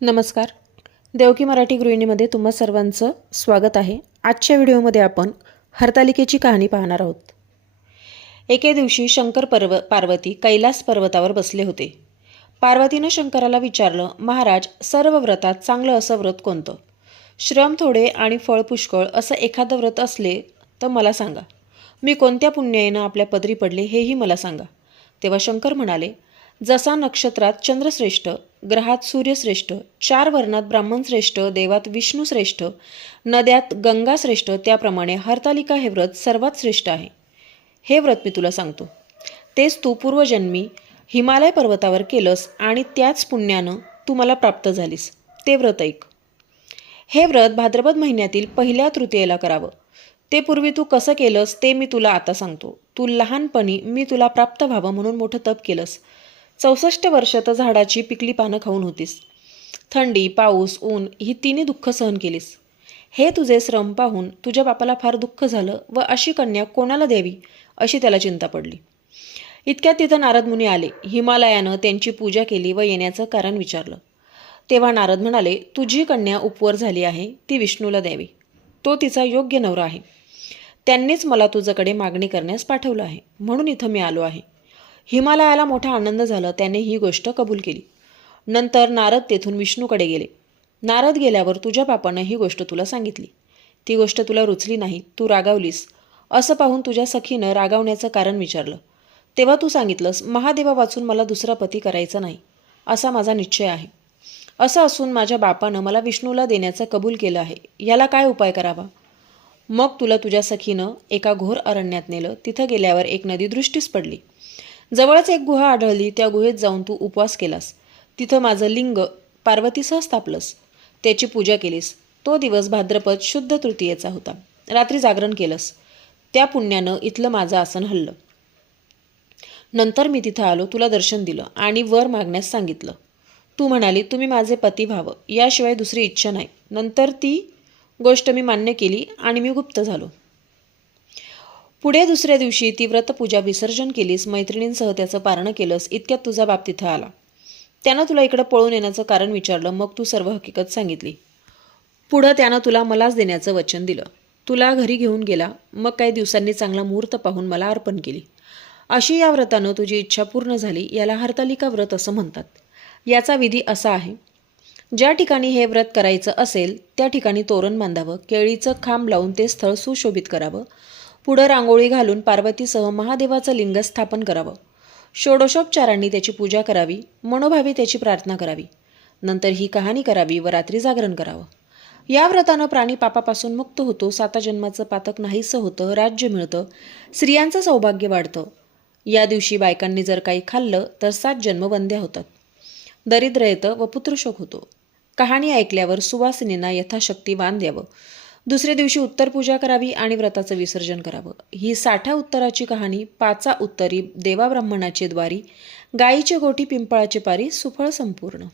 नमस्कार. देवकी मराठी गृहिणीमध्ये तुम्हा सर्वांचं स्वागत आहे. आजच्या व्हिडिओमध्ये आपण हरतालिकेची कहाणी पाहणार आहोत. एके दिवशी शंकर पर्व पार्वती कैलास पर्वतावर बसले होते. पार्वतीनं शंकराला विचारलं महाराज सर्व व्रतात चांगलं असं व्रत कोणतं? श्रम थोडे आणि फळ पुष्कळ असं एखादं व्रत असले तर मला सांगा. मी कोणत्या पुण्याईनं आपल्या पदरी पडले हेही मला सांगा. तेव्हा शंकर म्हणाले जसा नक्षत्रात चंद्रश्रेष्ठ ग्रहात सूर्यश्रेष्ठ चार वर्णात ब्राह्मण श्रेष्ठ देवात विष्णू श्रेष्ठ नद्यात गंगा श्रेष्ठ त्याप्रमाणे हरतालिका हे व्रत सर्वात श्रेष्ठ आहे. हे व्रत मी तुला सांगतो. तेच तू पूर्वजन्मी हिमालय पर्वतावर केलंस आणि त्याच पुण्यानं तू मला प्राप्त झालीस. ते व्रत ऐक. हे व्रत भाद्रपद महिन्यातील पहिल्या तृतीयेला करावं. ते पूर्वी तू कसं केलंस ते मी तुला आता सांगतो. तू लहानपणी मी तुला प्राप्त व्हावं म्हणून मोठं तप केलंस. चौसष्ट वर्ष झाडाची पिकली पानं खाऊन होतीस. थंडी पाऊस ऊन ही तिन्ही दुःख सहन केलीस. हे तुझे श्रम पाहून तुझ्या बापाला फार दुःख झालं व अशी कन्या कोणाला द्यावी अशी त्याला चिंता पडली. इतक्यात तिथं नारद मुनी आले. हिमालयानं त्यांची पूजा केली व येण्याचं कारण विचारलं. तेव्हा नारद म्हणाले तुझी कन्या उपवर झाली आहे ती विष्णूला द्यावी. तो तिचा योग्य नवरा आहे. त्यांनीच मला तुझ्याकडे मागणी करण्यास पाठवलं आहे. म्हणून इथं मी आलो आहे. हिमालयाला मोठा आनंद झाला त्याने ही गोष्ट कबूल केली. नंतर नारद तेथून विष्णूकडे गेले. नारद गेल्यावर तुझ्या बापानं ही गोष्ट तुला सांगितली. ती गोष्ट तुला रुचली नाही तू रागावलीस. असं पाहून तुझ्या सखीनं रागावण्याचं कारण विचारलं. तेव्हा तू सांगितलंस महादेवा वाचून मला दुसरा पती करायचा नाही असा माझा निश्चय आहे. असं असून माझ्या बापानं मला विष्णूला देण्याचं कबूल केलं आहे. याला काय उपाय करावा? मग तुला तुझ्या सखीनं एका घोर अरण्यात नेलं. तिथं गेल्यावर एक नदी दृष्टीस पडली. जवळच एक गुहा आढळली त्या गुहेत जाऊन तू उपवास केलास. तिथं माझं लिंग पार्वतीसह स्थापलंस. त्याची पूजा केलीस. तो दिवस भाद्रपद शुद्ध तृतीयेचा होता. रात्री जागरण केलंस. त्या पुण्यानं इथलं माझं आसन हल्लं. नंतर मी तिथं आलो तुला दर्शन दिलं आणि वर मागण्यास सांगितलं. तू म्हणाली तुम्ही माझे पती व्हावं. याशिवाय दुसरी इच्छा नाही. नंतर ती गोष्ट मी मान्य केली आणि मी गुप्त झालो. पुढे दुसऱ्या दिवशी ती व्रतपूजा विसर्जन केलीस मैत्रिणींसह त्याचं पारणं केलंस इतक्यात तुझा बाप तिथं आला. त्यानं तुला इकडं पळून येण्याचं कारण विचारलं मग तू सर्व हकीकत सांगितली. पुढं त्यानं तुला मलाच देण्याचं वचन दिलं. तुला घरी घेऊन गेला मग काही दिवसांनी चांगला मुहूर्त पाहून मला अर्पण केली. अशी या व्रतानं तुझी इच्छा पूर्ण झाली याला हरतालिका व्रत असं म्हणतात. याचा विधी असा आहे ज्या ठिकाणी हे व्रत करायचं असेल त्या ठिकाणी तोरण बांधावं केळीचं खांब लावून ते स्थळ सुशोभित करावं पुढं रांगोळी घालून पार्वतीसह महादेवाचं लिंग स्थापन करावं. षोडशोपचारांनी त्याची पूजा करावी मनोभावी त्याची प्रार्थना करावी. नंतर ही कहाणी करावी व रात्री जागरण करावं. या व्रतानं प्राणी पापापासून मुक्त होतो साता जन्माचं पातक नाहीसं होतं राज्य मिळतं स्त्रियांचं सौभाग्य वाढतं. या दिवशी बायकांनी जर काही खाल्लं तर सात जन्म बंद्या होतात. दरिद्र येतं व पुत्रशोक होतो. कहाणी ऐकल्यावर सुवासिनींना यथाशक्ती वाण द्यावं. दुसऱ्या दिवशी उत्तर पूजा करावी आणि व्रताचं विसर्जन करावं. ही साठा उत्तराची कहाणी पाचा उत्तरी देवाब्राह्मणाची द्वारी गायीचे गोठी पिंपळाची पारी सुफळ संपूर्ण.